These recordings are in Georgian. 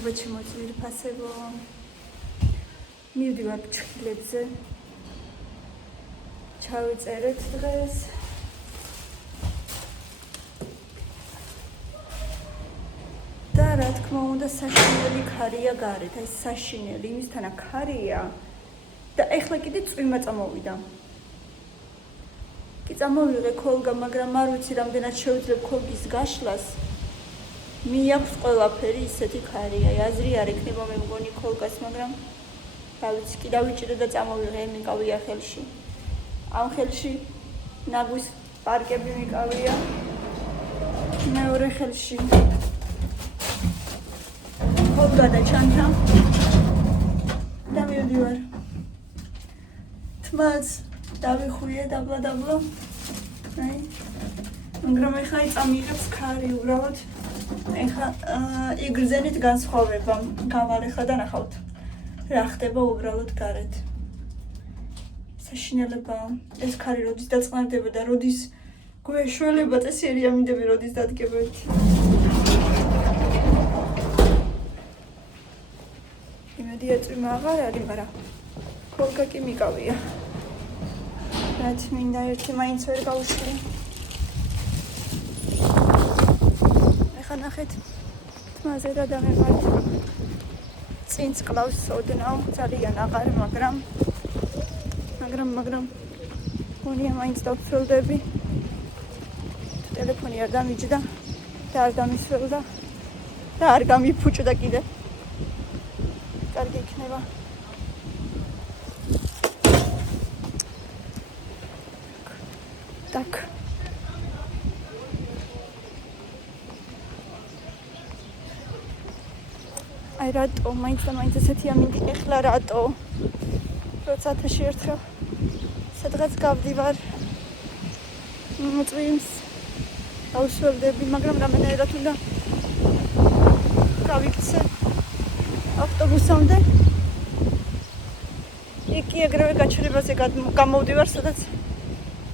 მადლობა ჩემო ძვირფასებო. მივდივარ ფჩხილებზე. ჩავიწერეთ დღეს. და რა თქმა უნდა საშინელი ქარია გარეთ, აი საშინელი, იმისთანა ქარია და ეხლა კიდე წვიმა წამოვიდა. კი წამოვიღე ქოლგა, მაგრამ არ ვიცი რამდენად შევძლებ ქოლგის გაშლას. მიაქვს ყველაფერი ისეთი ქარია, აზრი არ ექნება მე მგონი ქოლგას, მაგრამ რა ვიცი, კი დავიჭირე და წამოვიღე, მიყავია ხელში. ამ ხელში ნაგვის პარკები მიყავია. მეორე ხელში ქოლგა და ჩანთა და მივდივარ. თმაც დავიხუიე დაბლა. აი, მაგრამ ეხლა წამიღებს ქარი უბრალოდ. ეხლა იგრძენით განსხვავება. გავალ ეხლა და ნახავთ რა ხდება უბრალოდ გარეთ. საშინელებაა. ეს ქარი როდის დაწყნარდება და როდის გვეშველება წესიერი ამინდები როდის დადგებათ. იმედია წვიმა აღარ არის, მაგრამ ქოლგა კი მიყავია. რაც მინდა ერთი მაინც ვერ გავუშვი. ეხლა ნახეთ თმაზე რა დამემართ. წინც კლავს ოდნავ ძალიან აღარ, მაგრამ მგონია მაინც დავცველდები. ტელეფონი არ დამიჯდა და არ დამისველდა და არ გამიფუჭდა კიდე. კარგი იქნება. так. აი რატო მაინც ესეთი ამინდი ეხლა რატო? როცა თაში ერთხელ სადღაც გავდივარ წვიმს ავსველდები, მაგრამ რამენერად უნდა გავიქცე ავტობუსამდე. იქ ეგრევე გაჩერებაზე გამოვდივარ, სადაც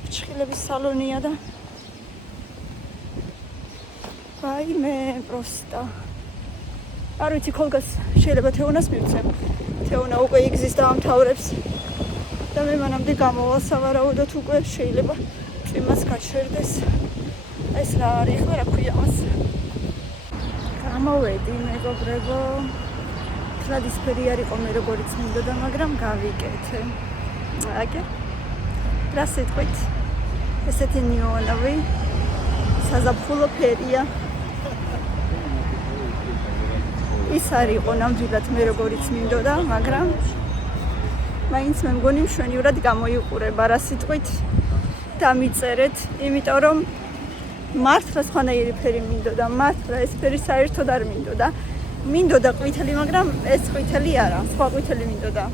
ფჩხილების სალონია და ვაიმე პროსტა. არ ვიცი ქოლგას შეიძლება თეონას მივცემ. თეონა უკვე იგზის დაამთავრებს და მე მანამდე გამოვალ სავარაუდოდ უკვე შეიძლება წვიმას გაჩერდეს. ეს რა არის ახლა, რა ქვია მას? გამოვედი მეგობრებო. თლადისფერი არ იყო მე როგორც მინდოდა, მაგრამ გავიკეთე. აგერ რა სიტყვით? ესეთი ნიუანავი საზაფხულო ფერია. ის არ იყო ნამდვილად მე როგორც მინდოდა, მაგრამ მაინც მე მგონი მშვენივრად გამოიყურება. რა სიტყვით? დამიწერეთ, იმიტომ რომ მართლა სხვანაირი ფერი მინდოდა, მართლა ეს ფერი საერთოდ არ მინდოდა. მინდოდა ყვითელი, მაგრამ ეს ყვითელი არა, სხვა ყვითელი მინდოდა.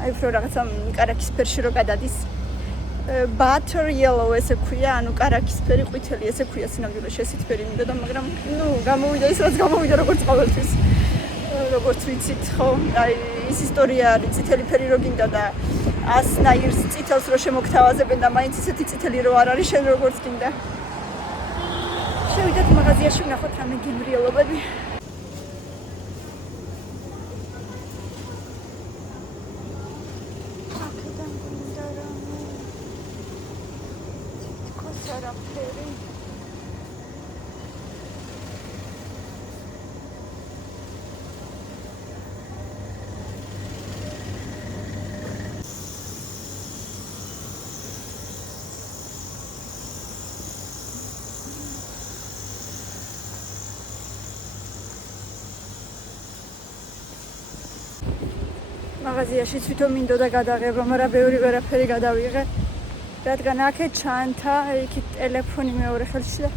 აი უფრო რაღაცა კარაქის ფერში რო გადადის. Butter yellow ესე ქვია, ანუ კარაქის ფერი ყვითელი ესე ქვია სინამდვილეში, ესეთ ფერი მინდოდა, მაგრამ გამოვიდა ის, რაც გამოვიდა როგორც ყოველთვის. როგორც ვიცით, ხო? აი ის ისტორია არის, წითელი ფერი რო გინდა და 100 ნაირს წითელს რო შემოგთავაზებენ და მაინც ისეთი წითელი რო არ არის შენ როგორც გინდა. შევიდეთ მაღაზიაში, ვნახოთ რამე გემრიელობები. მაღაზიაში თვითონ მინდოდა გადაღება, მაგრამ ბევრი ვერაფერი გადავიღე. რადგან აქეთ ჩანთა, იქით ტელეფონი მეორე ხელში და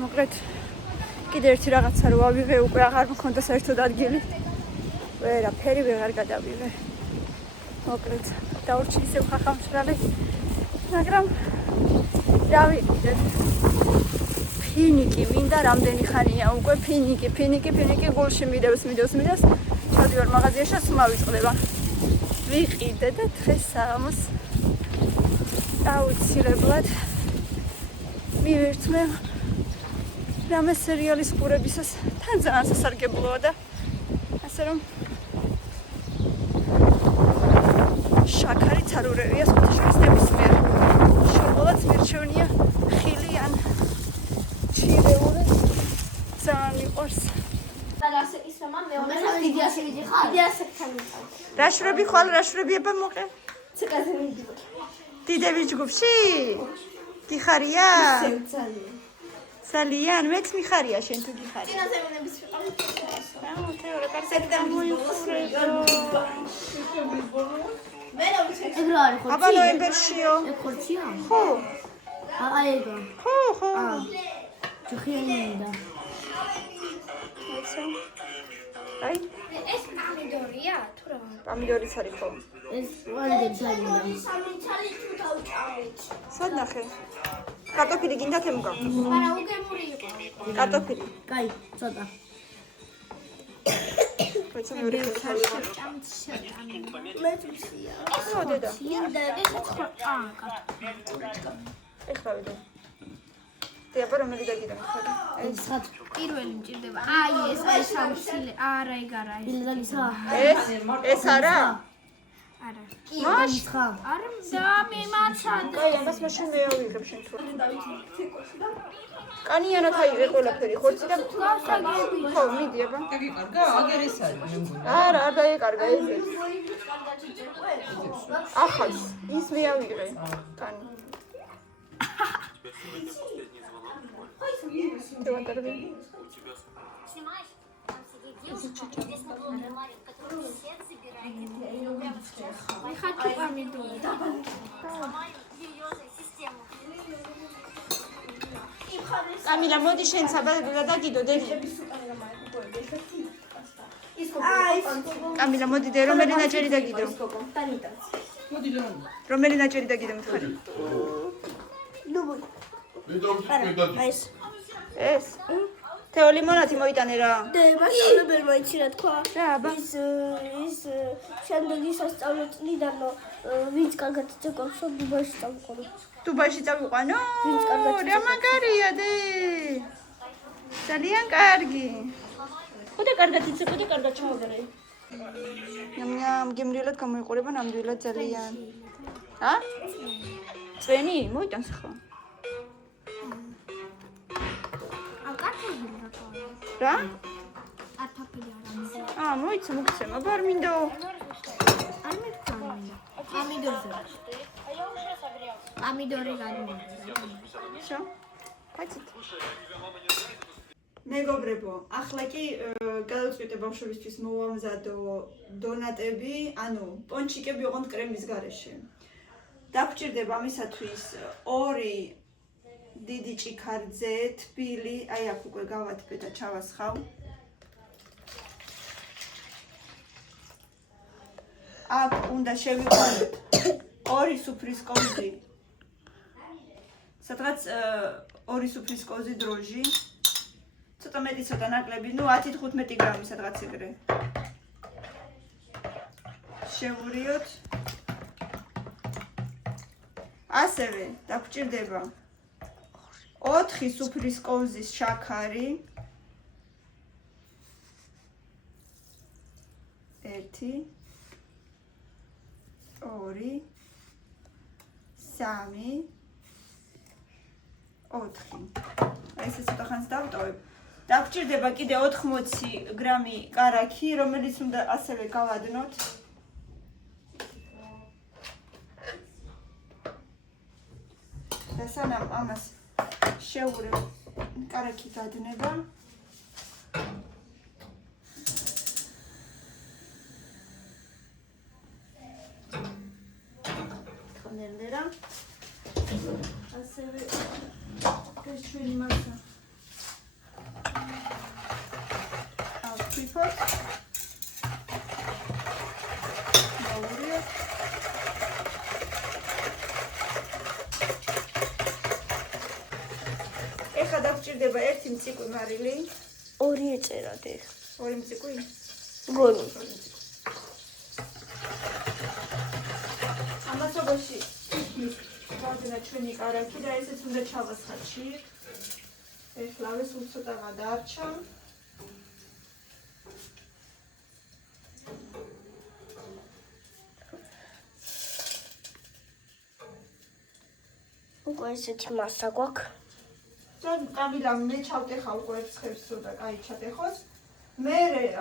მოკლედ კიდე ერთი რაღაცა რო ავიღე, უკვე აღარ მქონდა საერთოდ ადგილი. ვერაფერი ვეღარ გადავიღე. მოკლედ დაურჩი ისევ ხახამშრალი, მაგრამ დავიყიდეთ. ფინიკი მინდა რამდენი ხანია უკვე ფინიკი გულში მიდევს. ჩავდივარ მაღაზიაში და სულ მავიწყდება. ვიყიდე და დღეს საღამოს აუცილებლად მივირთმევ რამე სერიალის ყურებისას თან ძალიან სასარგებლოა და ასე რომ შაქარიც არ ურევია სხვათაშორის ნებისმიერ შობოლაც მირჩევნია ხილი ან ჩირეული ძალიან მიყვარს რა შრები ხვალ რა შრებიება მოყე დიდების ჯგუფში გიხარია ძალიან მეც მიხარია შენ თუ გიხარია აბა ნოემბერშიო ხო ხო აი ეს პამიდორია თუ რა პამიდორიც არის ხო ეს ვარდი ძალიან სად ნახე კარტოფილი გინდა თემგა არა უგემური იყო კარტოფილი კაი ცოტა ვიცი მეორე ხალხი ხო დედა ინდა ეს ხო ეხლა ვიდე აბა რომელი დაგიდა მხარი ეს ხათ პირველი მჭირდება აი ეს აი სამსილე არა ეგ არა ეს არა არა მაშ არა დამიმაცადე აი ამას მაშინ მე ავიღებ შენ თუ კანიანად აიღე ყველაფერი ხორცი და ხო მიდი აბა დაგიკარგა აგერ ეს არის მე მგონი არა არ დაიკარგა ეს ახალს ის მე ავიღე კანი Снимаешь? Там сидит девушка, здесь на доме Мария, которая свет собирает. не хочу помидоры Ломаю ее же систему. კამილა მოდი შენ საბადო დაგიდო დედი კამილა მოდი დე რომელი ნაჭერი დაგიდო მოდი რა რომელი ნაჭერი დაგიდო მხარი ეს თეო ლიმონათი მოიტანე რა მასწავლებელმა იცი რა თქვა რა აბა ის შემდეგი სასწავლო წლიდან ვინც კარგად იცეკვავს დუბაიში წავიყვანო დუბაიში წავიყვანო ვინც კარგად რა მაგარია დე ძალიან კარგი ხოდა კარგად იცეკვ და კარგად ჩავაგრე ნამ გემრიელად გამოიყურება ნამდვილად ძალიან ა წვენი მოიტანს ხო რა? კარტოფილი არა მოიცა მოგცემ, აბა არ მინდა. არ მეთქვა პამიდორზე პამიდორი გადმოგვიდა Всё. Хватит. მეგობრებო, ახლა კი გადავწყვიტე ბავშვებისთვის მოვამზადო დონატები, ანუ პონჩიკები ოღონდ კრემის გარეშე. დაგჭირდება ამისათვის 2 დიდი ჭიქარძე, თბილი, აი აქ უკვე გავათბე და ჩავასხავ. აქ უნდა შევიყვანოთ 2 სუფრის კოვზი. სადღაც 2 სუფრის კოვზი დროჟი. ცოტა მეტი, ცოტა ნაკლები, ну 10-15 გრამი სადღაც ეგრე. შევურიოთ. ასევე დაგჭირდება 4 სუფრის კოვზის შაქარი. 1 2 3 4. აი ესე ცოტა ხანს დავტოვებ. დაგჭირდება კიდე 80 გრამი კარაქი, რომელიც უნდა ასევე გავადნოთ. და სანამ ამას შევურევ, კარაქი გადნება. ხნელერა. ასევე ეს ჩვენი მასა. Tripod. ეხლა დაგჭირდება 1 მწიკვი მარილი. 2 ეწერად ეხ. 2 მწიკვი? გონი. ამასობაში გავდენა ჩვენი კარაქი და ესეც უნდა ჩავასხათ. ეხლა ეს უცოტაღა დარჩა. უკვე ესეთი მასა გვაქვს. წამილა მე ჩავტეხა უკვე ერთხელს და კაი ჩატეხოს. მე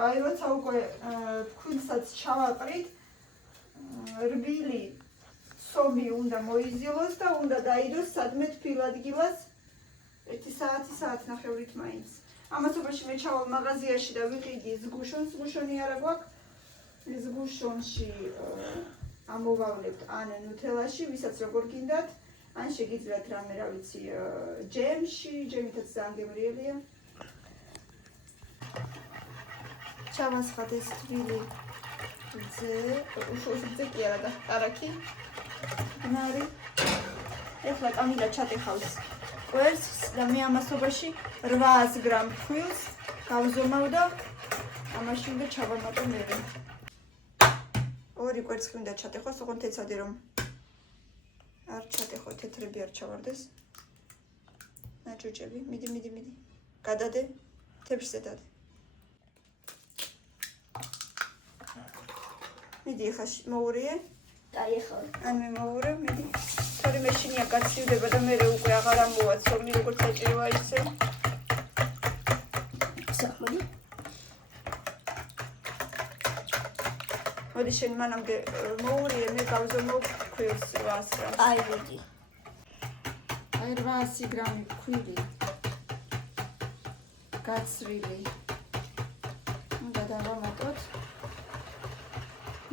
აი როცა უკვე ფქვილსაც ჩავაყრით, რბილი სომი უნდა მოიზილოს და უნდა დაიდოს სადმე თბილადგილას 1 საათი ნახევრით მაინც. ამასობაში მე ჩავალ მაღაზიაში და ვიყიდი ზგუშონს, ზგუშონი არა გვაქვს. ზგუშონში ამოვავლებთ ან ნუთელაში, ვისაც როგორ გინდათ. ან შეგიძლიათ რამე რა ვიცი ჯემში, ჯემითაც ძალიან გემრიელია. ჩავასხათ ეს თბილი უშოშზე კი არა და კარაკი. ნარი. ეხლა კამილა ჩატეხავს კვერცხს და მე ამასობაში 800 გრამ ფქვილს გავზომავ და ამაში უნდა ჩავამატო მე. ორი კვერცხი უნდა ჩატეხოს, ოღონდ ეცადე რომ არ ჩატეხო, თეთრები არ ჩავარდეს. ნაჭუჭები, მიდი. გადადე, თეთრზე დადე. მიდი ხა მოურიე. დაიხო. ან მე მოურე, მიდი. თორე მე შინია გაცივდება და მე უკვე აღარ ამოვაცო, მე როგორც საჭიროა ისე. საქმე. მოდი შენ მანამდე მოურიე, მე გავზომავ ფქვილს 800 გრამს. აი მიდი. აი 800 გრამი ფქვილი. გაცრილი. უნდა დავამატოთ.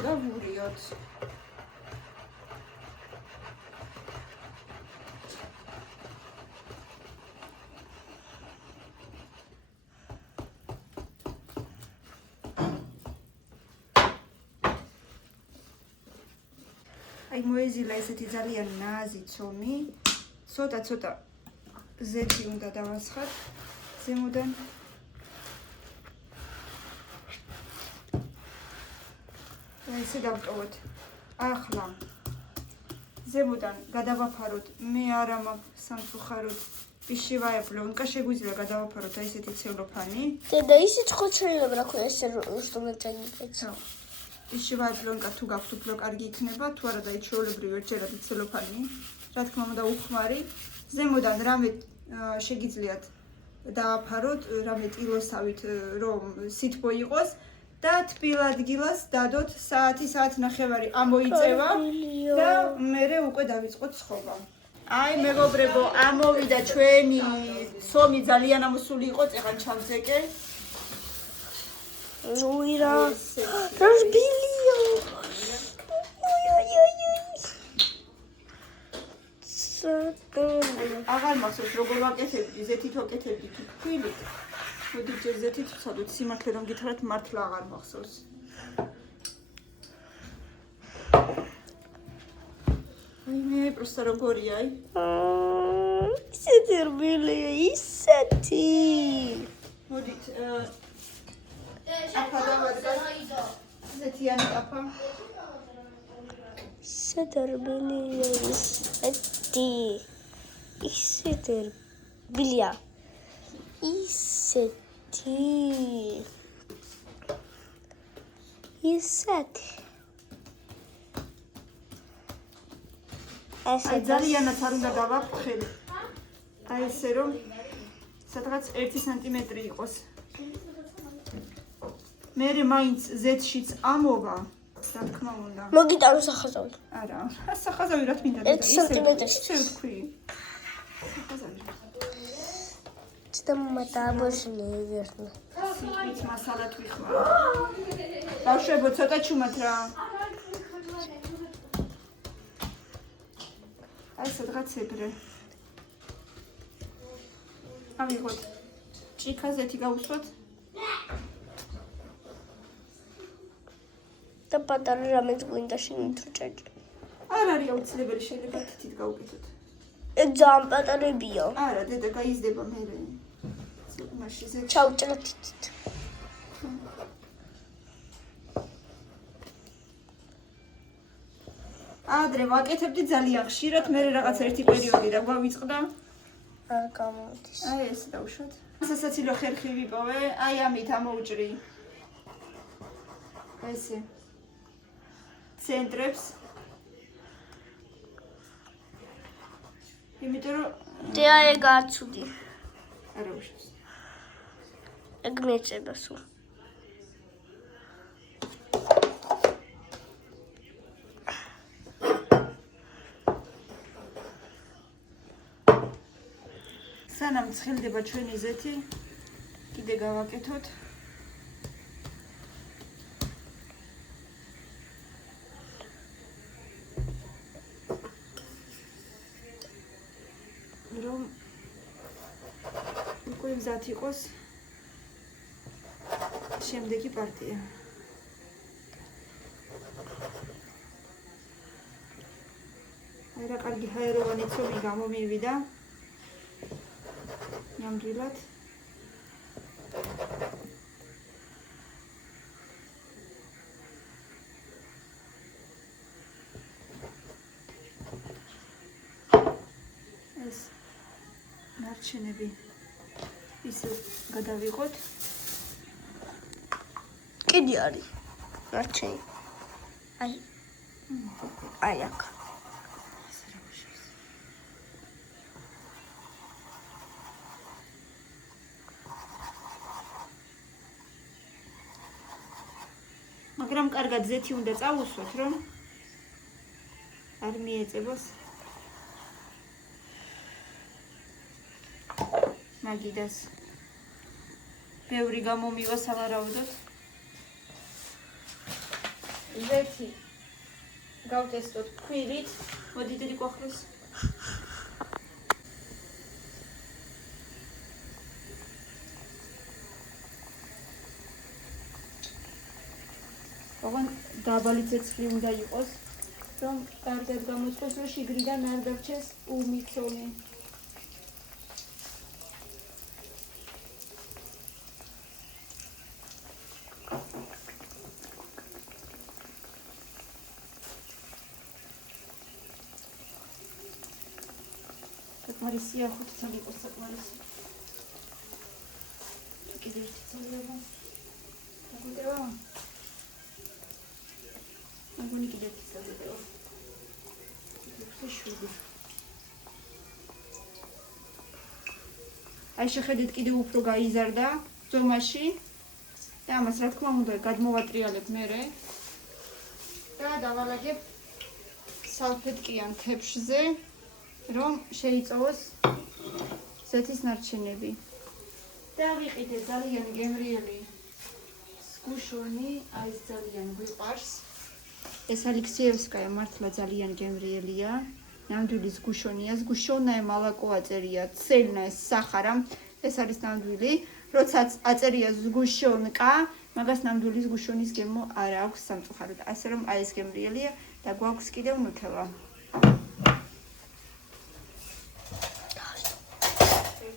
და ვურიოთ. აი მოეზილა ესეთი ძალიან ნაზი ცომი. ცოტა ზეთი უნდა დავასხათ ზემოდან. ესე დავტოვოთ. ახლა ზემოდან გადავაფაროთ. მე არა მაქვს სამწუხაროდ პიში ვაეპლე, უნდა შეგვიძლია გადავაფაროთ აი ესეთი ცელოფანი. და ისიც ხო შეიძლება რა ქვია ესე რომ ჩაიგეცო. პიში ვაეპლე უნდა თუ გაქვთ უფრო კარგი იქნება, თუ არა და ის ჩვეულებრივი ერთჯერადი ცელოფანი. რა თქმა უნდა უხმარი. ზემოდან რამე შეგიძლიათ დააფაროთ, რამე ტილოსავით რომ სითბო იყოს და თბილადგილას დადოთ საათი ნახევარი ამოიწევა და მერე უკვე დავიწყოთ სხობა. აი მეგობრებო, ამოვიდა ჩვენი სომი ძალიან ამოსული იყო, წეღან ჩავზეკე. ნუი რა რბილია. აღარ მახსოვს როგორ ვაკეთებდი, ზეთით ვაკეთებდი თუ ფქვილით. მოდი ჯერ ზეთით ვცადოთ, სიმართლე რომ გითხრათ მართლა აღარ მახსოვს. აი მე პროსტა როგორია, აი. ისეთი რბილია, ისეთი. მოდით აფა დავადგათ. ზეთიანი აფა. ისეთი რბილია, ისეთი. ისეთი რბილია. ისეთი. აი ძალიანაც არ უნდა დავაფრთხილ. აი ესე რომ სადღაც 1 სანტიმეტრი იყოს. მე მაინც ზეთშიც ამოვა, რა თქმა უნდა. მოგიტანო სახაზავი. არა, სახაზავი რა თქმა უნდა. 1 სანტიმეტრში. ისე ვთქვი. სახაზავი. Там обожаю, наверное. სიტყვით მასალად ვიხმარ. ბავშვებო, ცოტა ჩუმად რა. აი სადღაც ებრე. ავიღოთ. ჭიქაზეთი გავუსვათ. და პატარა რამეც გვინდა შენით რო ჭაჭი. არ არის აუცილებელი, შეიძლება თითით გავუკეთოთ. ძალიან პატარებია. არა, დედა გაიზრდება მერე. მაშინ ზე ჩავჭრა თითით. ადრე ვაკეთებდი ძალიან ხშირად, მე რაღაც ერთი პერიოდი რა გვავიწყდა. არ გამოდის. აი ეს დავუშვათ. სასაცილო ხერხი ვიპოვე, აი ამით ამოუჭრი. ესე. ცენტრებს. იმიტომ რომ და ეგ არცუდი. არა უშავს. ეგ მეწება სულ. სანამ ცხელდება ჩვენი ზეთი, კიდე გავაკეთოთ. რომ უკვე მზად იყოს შემდეგი პარტია. აი რა კარგი ჰაეროვანი ცომი გამომივიდა. ნამდვილად. ეს ნარჩენები ისე გადავიღოთ. კიდე არის. ნარჩენი. აი აქ. მაგრამ კარგად ზეთი უნდა წავუსვათ, რომ არ მიეწებოს მაგიდას. ბევრი გამომივა სავარაუდოდ. ზეთი გავტესტოთ ქვირით. მოდი დიდი ყვახლის. ოღონ დაბალი ცეცხლი უნდა იყოს, რომ კარგად გამოწვეს, რომ შიგნიდან არ დარჩეს უმიწონი. საკმარისია 5 წელი იყოს საკმარისი. კიდე ერთი წელია. აგუტევა. აგონი კიდე ერთი წელია. აი შეხედეთ კიდე უფრო გაიზარდა ზომაში და ამას რა თქმა უნდა გადმოვატრიალებ მერე და დავალაგებ სალფეტკიან თეფშზე, რომ შეიწოვოს ზეთის ნარჩენები. და ვიყიდე ძალიან გემრიელი სგუშონი, აი ეს ძალიან გვიყვარს. ეს ალექსიევსკაია მართლა ძალიან გემრიელია. ნამდვილი სგუშონია, სგუშონაე მალაკო აწერია, ცელნა ეს სახარა. ეს არის ნამდვილი. როცა აწერია სგუშონკა, მაგას ნამდვილი სგუშონის გემო არ აქვს სამწუხაროდ. ასე რომ აი ეს გემრიელია და გვაქვს კიდევ ნუთელა.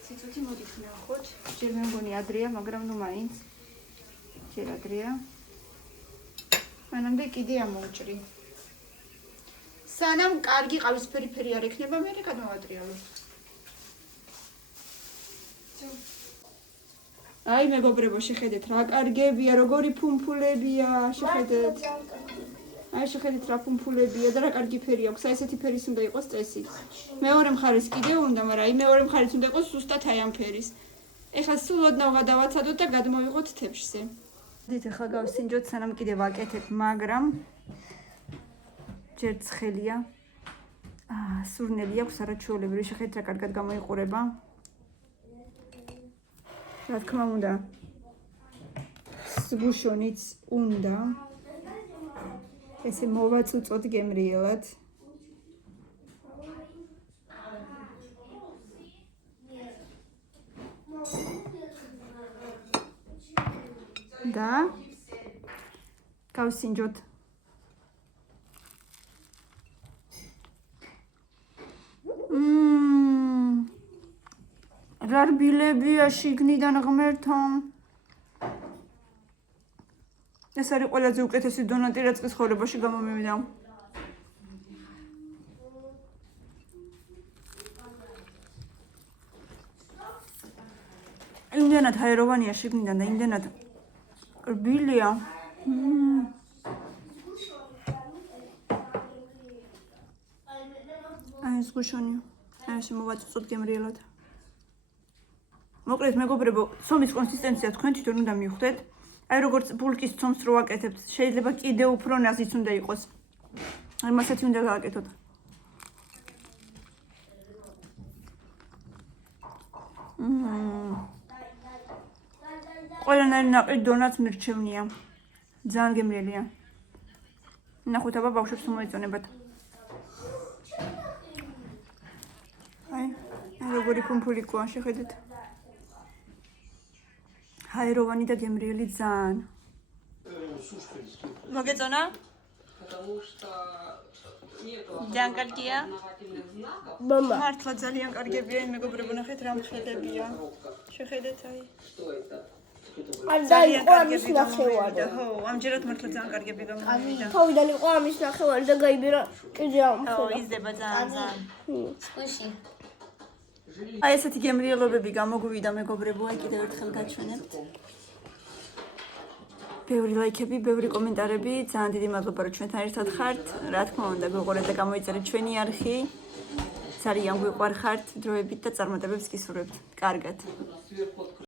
ციცუთი მოდით ნახოთ. ჯერ მე მგონი ადრეა, მაგრამ ნუ მაინც ჯერ ადრეა. მანამდე კიდე ამოვჭრი. სანამ კარგი ყავისფერი ფერი არ ექნება, მე გადმოვატრიალებ. აი მეგობრებო, შეხედეთ რა კარგებია, როგორი ფუმფულებია, შეხედეთ. აი შეხედეთ რა ფუმფულებია და რა კარგი ფერი აქვს. აი ესეთი ფერის უნდა იყოს წესი. მეორე მხარეს კიდე უნდა, მაგრამ აი მეორე მხარეს უნდა იყოს ზუსტად აი ამ ფერის. ეხლა სულ ოდნავ გადავაცადოთ და გადმოვიღოთ თეფშზე. დით ახლა გავსინჯოთ, სანამ კიდე ვაკეთებ, მაგრამ ჯერ ცხელია. სურნელი აქვს არაჩვეულებრივი, შეხედეთ რა კარგად გამოიყურება. რა თქმა უნდა, სგუშონიც უნდა. ესე მოვაწუწოთ გემრიელად. და გავსინჯოთ. რა რბილებია შიგნიდან ღმერთო. ეს არის ყველაზე უკეთესი დონატი, რაც კი ცხოვრებაში გამომივიდა. იმდენად ჰაეროვანია შიგნიდან და იმდენად რბილია. აი ეს გუშონია. აი ეს მოვაწუწოთ გემრიელად. მოკლედ მეგობრებო, ცომის კონსისტენცია თქვენ თვითონ უნდა მივხვდეთ. აი როგორც ბულკის ცომს რო ვაკეთებთ, შეიძლება კიდევ უფრო ნაზიც უნდა იყოს. აი მასეთი უნდა გააკეთოთ. ყველანაირი ნაყიდ დონაც მირჩევნია. ძალიან გემრიელია. ნახოთ აბა ბავშვებს მოეწონებათ. აი, როგორი ფუმფული ყვა შეხედეთ. ჰაეროვანი და გემრიელი ძალიან. მოგეწონა? ძალიან კარგია. Мама. მართლა ძალიან კარგებია, მეგობრებო, ნახეთ რა მხედებია. შეხედეთ აი. არ დაიყო ამის ნახევარი. ხო, ამჯერად მართლა ძალიან კარგები გამოვიდა. თავიდან იყო ამის ნახევარი და გაიბირა კიდე ამ ხო, ხელა. იზრდება ძალიან. სკუში. აი ესეთი გემრიელობები გამოგვივიდა მეგობრებო, აი კიდევ ერთხელ გაჩვენებთ. ბევრი ლაიქები, ბევრი კომენტარები, ძალიან დიდი მადლობა რომ ჩვენთან ერთად ხართ. რა თქმა უნდა, გეღორეთ და გამოიწერეთ ჩვენი არხი. ძალიან გვიყვარხართ დროებით და წარმატებებს გისურვებთ. კარგად.